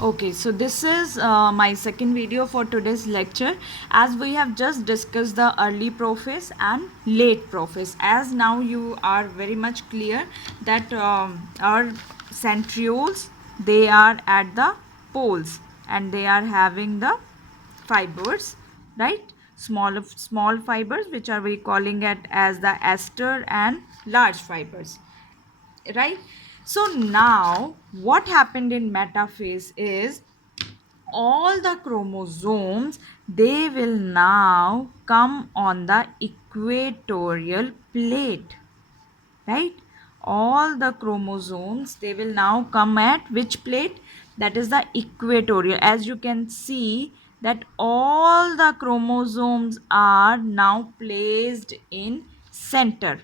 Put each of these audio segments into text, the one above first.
Okay, so this is my second video for today's lecture, as we have just discussed the early prophase and late prophase. As now you are very much clear that our centrioles, they are at the poles and they are having the fibers, right? Small fibers, which are we calling it as the ester, and large fibers, right? So now what happened in metaphase is all the chromosomes, they will now come on the equatorial plate, right? All the chromosomes, they will now come at which plate? That is the equatorial. As you can see that all the chromosomes are now placed in center.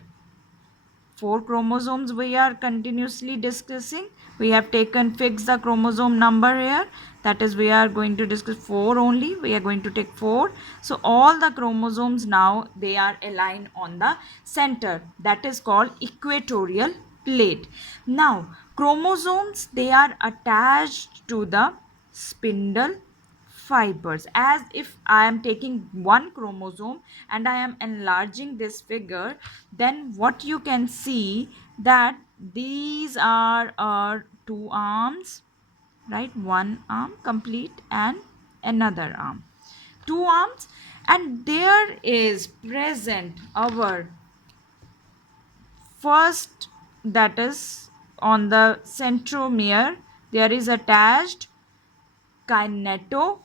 Four chromosomes we are continuously discussing. We have taken fix the chromosome number here, that is we are going to discuss 4 only. We are going to take 4. So all the chromosomes now, they are aligned on the center, that is called equatorial plate. Now chromosomes, they are attached to the spindle fibers. As if I am taking one chromosome and I am enlarging this figure, then what you can see that these are our two arms, right? One arm complete and another arm, two arms, and there is present our first, that is on the centromere, there is attached kinetochore,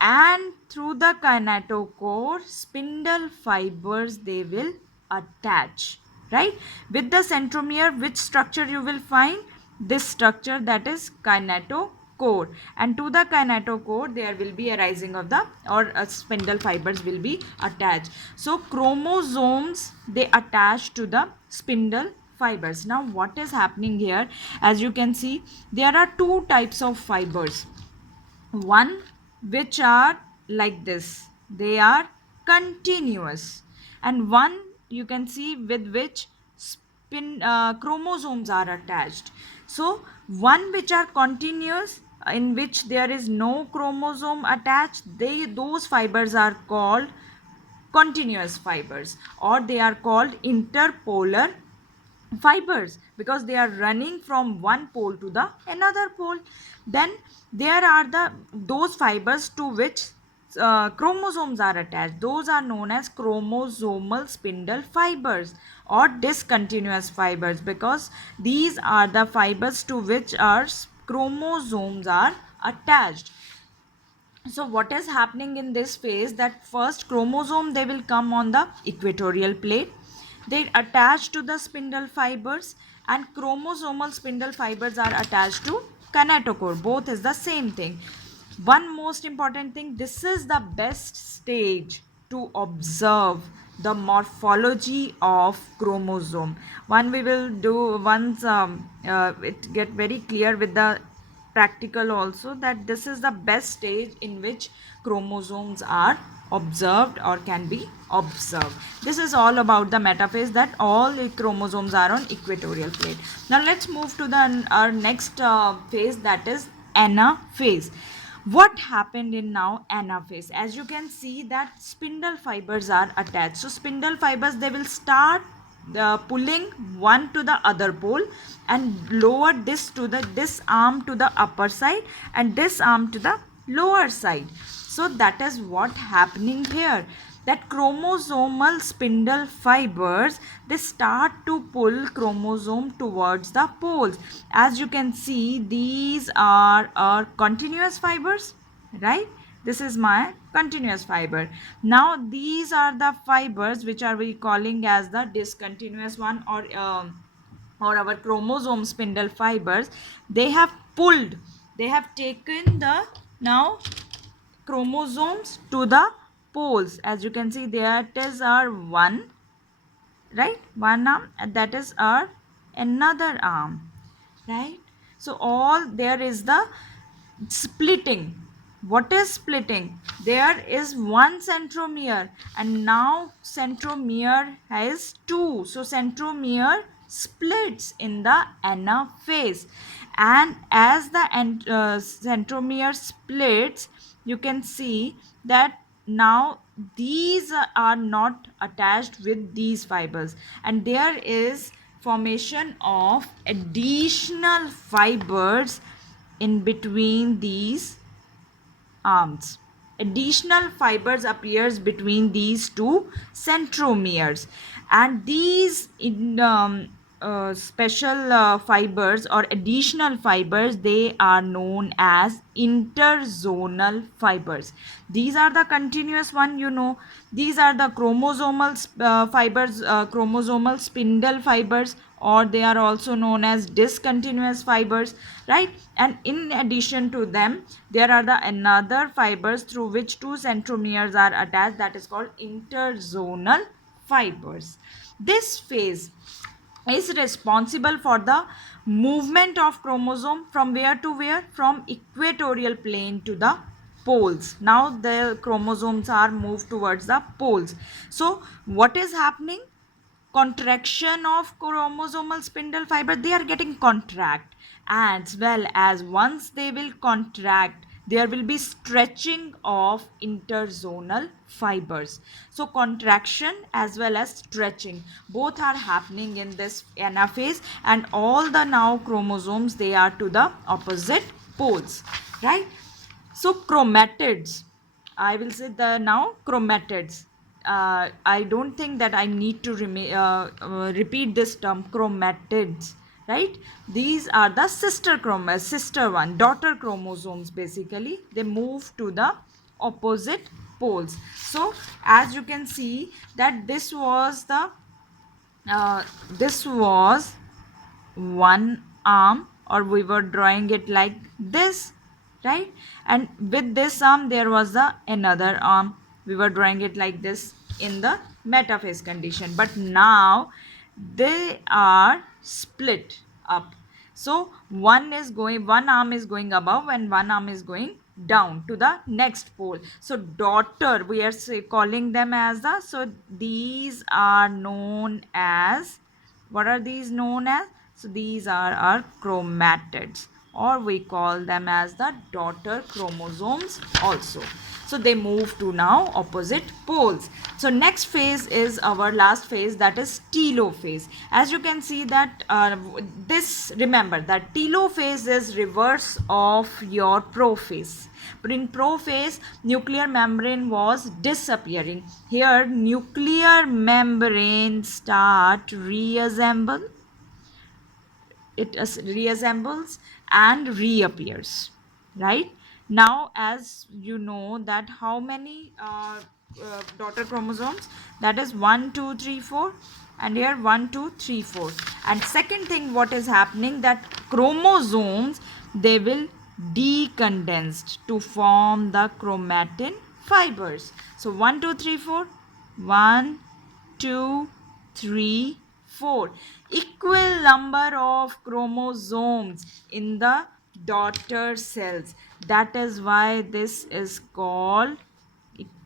and through the kinetochore spindle fibers, they will attach, right? With the centromere, which structure you will find? This structure, that is kinetochore, and to the kinetochore there will be a rising of the, or spindle fibers will be attached. So chromosomes, they attach to the spindle fibers. Now what is happening here? As you can see, there are two types of fibers. One which are like this, they are continuous, and one you can see with which chromosomes are attached. So one which are continuous, in which there is no chromosome attached, those fibers are called continuous fibers, or they are called interpolar fibers, because they are running from one pole to the another pole. Then there are those fibers to which chromosomes are attached. Those are known as chromosomal spindle fibers or discontinuous fibers, because these are the fibers to which our chromosomes are attached. So what is happening in this phase, that first chromosome, they will come on the equatorial plate, they attach to the spindle fibers, and chromosomal spindle fibers are attached to kinetochore. Both is the same thing. One most important thing, this is the best stage to observe the morphology of chromosome. One we will do once it get very clear with the practical also, that this is the best stage in which chromosomes are observed or can be observed. This is all about the metaphase, that all the chromosomes are on equatorial plate. Now let's move to the our next phase, that is anaphase. What happened in now anaphase? As you can see that spindle fibers are attached. So spindle fibers, they will start pulling one to the other pole and lower this arm to the upper side and this arm to the lower side. So that is what happening here, that chromosomal spindle fibers, they start to pull chromosome towards the poles. As you can see, these are our continuous fibers, right? This is my continuous fiber. Now these are the fibers which are we calling as the discontinuous one, or our chromosome spindle fibers. They have pulled, they have taken the now chromosomes to the poles. As you can see, that is our one, right? One arm, and that is our another arm, right? So all there is the splitting. What is splitting? There is one centromere, and now centromere has two. So centromere splits in the anaphase. and as the centromere splits, you can see that now these are not attached with these fibers, and there is formation of additional fibers in between these arms. Additional fibers appears between these two centromeres, and these special fibers or additional fibers, they are known as interzonal fibers. These are the continuous one, you know. These are the chromosomal fibers, chromosomal spindle fibers, or they are also known as discontinuous fibers, right? And in addition to them, there are the another fibers through which two centromeres are attached, that is called interzonal fibers. This phase is responsible for the movement of chromosome from where to where, from equatorial plane to the poles. Now the chromosomes are moved towards the poles. So what is happening? Contraction of chromosomal spindle fiber, they are getting contract, as well as once they will contract, there will be stretching of interzonal fibers. So contraction as well as stretching, both are happening in this anaphase, and all the now chromosomes, they are to the opposite poles, right? So chromatids, I will say the now chromatids. I don't think that I need to repeat this term, chromatids, right? These are the daughter chromosomes. Basically, they move to the opposite poles. So as you can see that this was one arm, or we were drawing it like this, right? And with this arm there was the another arm, we were drawing it like this in the metaphase condition, but now they are split up. So one arm is going above and one arm is going down to the next pole. So daughter, we are calling them as so these are known as, what are these known as? So these are our chromatids, or we call them as the daughter chromosomes also. So they move to now opposite poles. So next phase is our last phase, that is telophase. As you can see that remember that telophase is reverse of your prophase. But in prophase, nuclear membrane was disappearing. Here nuclear membrane start reassemble, it reassembles and reappears, right? Now as you know that how many daughter chromosomes, that is 1 2 3 4, and here 1 2 3 4. And second thing what is happening, that chromosomes, they will decondensed to form the chromatin fibers. So 1 2 3 4, 1 2 3 4, equal number of chromosomes in the daughter cells. That is why this is called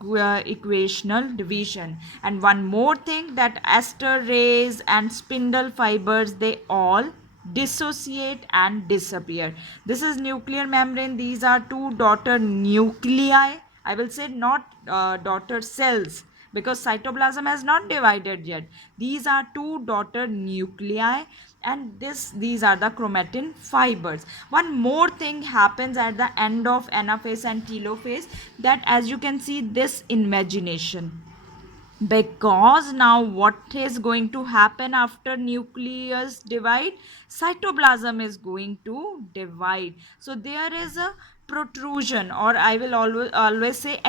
equational division. And one more thing, that esterase and spindle fibers, they all dissociate and disappear. This is nuclear membrane, these are two daughter nuclei, I will say, not daughter cells, because cytoplasm has not divided yet. These are two daughter nuclei, and these are the chromatin fibers. One more thing happens at the end of anaphase and telophase, that as you can see this invagination, because now what is going to happen after nucleus divide, cytoplasm is going to divide. So there is a protrusion, or I will always say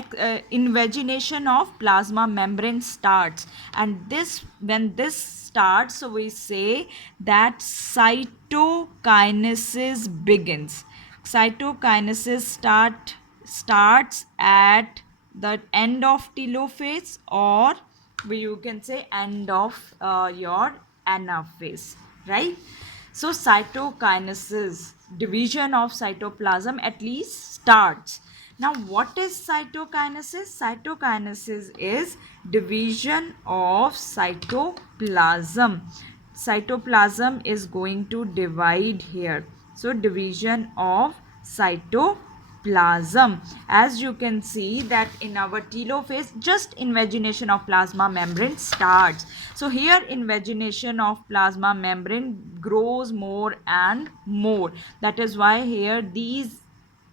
invagination of plasma membrane starts, and this, when this starts, so we say that cytokinesis begins. Cytokinesis starts at the end of telophase, or you can say end of your anaphase, right? So cytokinesis, division of cytoplasm at least starts. Now what is cytokinesis? Cytokinesis is division of cytoplasm. Cytoplasm is going to divide here. So division of cytoplasm. As you can see that in our telophase, just invagination of plasma membrane starts. So here invagination of plasma membrane grows more and more. That is why here these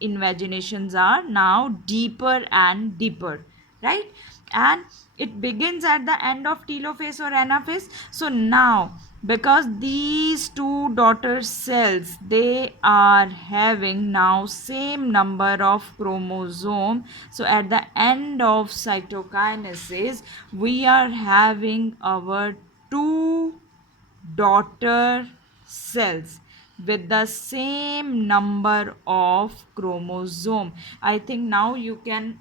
invaginations are now deeper and deeper, right? And it begins at the end of telophase or anaphase. So now because these two daughter cells, they are having now same number of chromosome, so at the end of cytokinesis we are having our two daughter cells with the same number of chromosome. I think now you can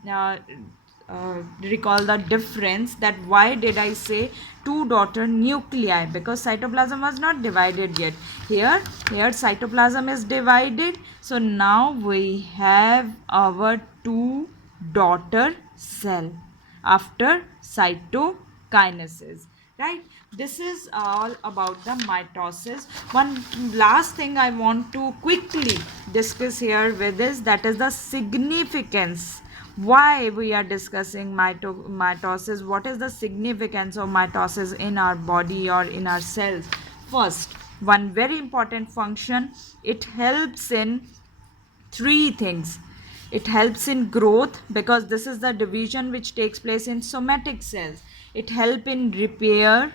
recall the difference, that why did I say two daughter nuclei, because cytoplasm was not divided yet. Here cytoplasm is divided, so now we have our two daughter cell after cytokinesis, right? This is all about the mitosis. One last thing I want to quickly discuss here with is, that is the significance. Why we are discussing mitosis? What is the significance of mitosis in our body or in our cells? First, one very important function, it helps in three things. It helps in growth, because this is the division which takes place in somatic cells. It help in repair,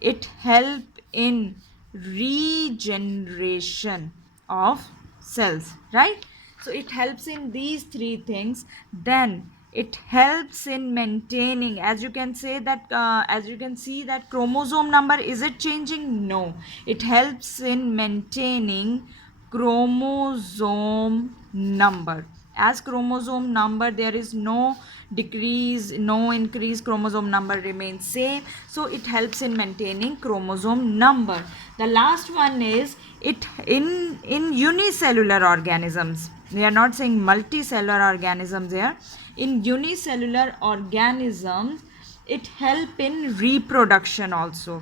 it help in regeneration of cells, right? So it helps in these three things. Then it helps in maintaining, as you can say that as you can see that chromosome number, is it changing? No, it helps in maintaining chromosome number. As chromosome number, there is no decrease, no increase, chromosome number remains same, so it helps in maintaining chromosome number. The last one is, it in unicellular organisms, we are not saying multicellular organisms here, in unicellular organisms it help in reproduction also.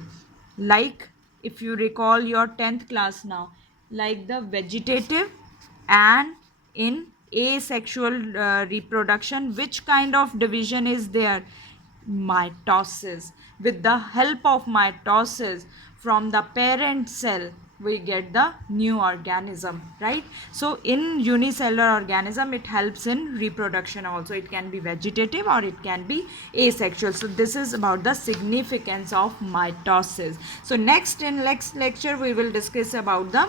Like if you recall your 10th class now, like the vegetative and in asexual reproduction, which kind of division is there? Mitosis. With the help of mitosis, from the parent cell we get the new organism, right? So in unicellular organism it helps in reproduction also. It can be vegetative or it can be asexual. So this is about the significance of mitosis. So next, in next lecture we will discuss about the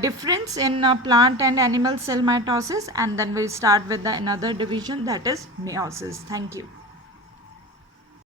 difference in plant and animal cell mitosis, and then we'll start with the another division, that is meiosis. Thank you.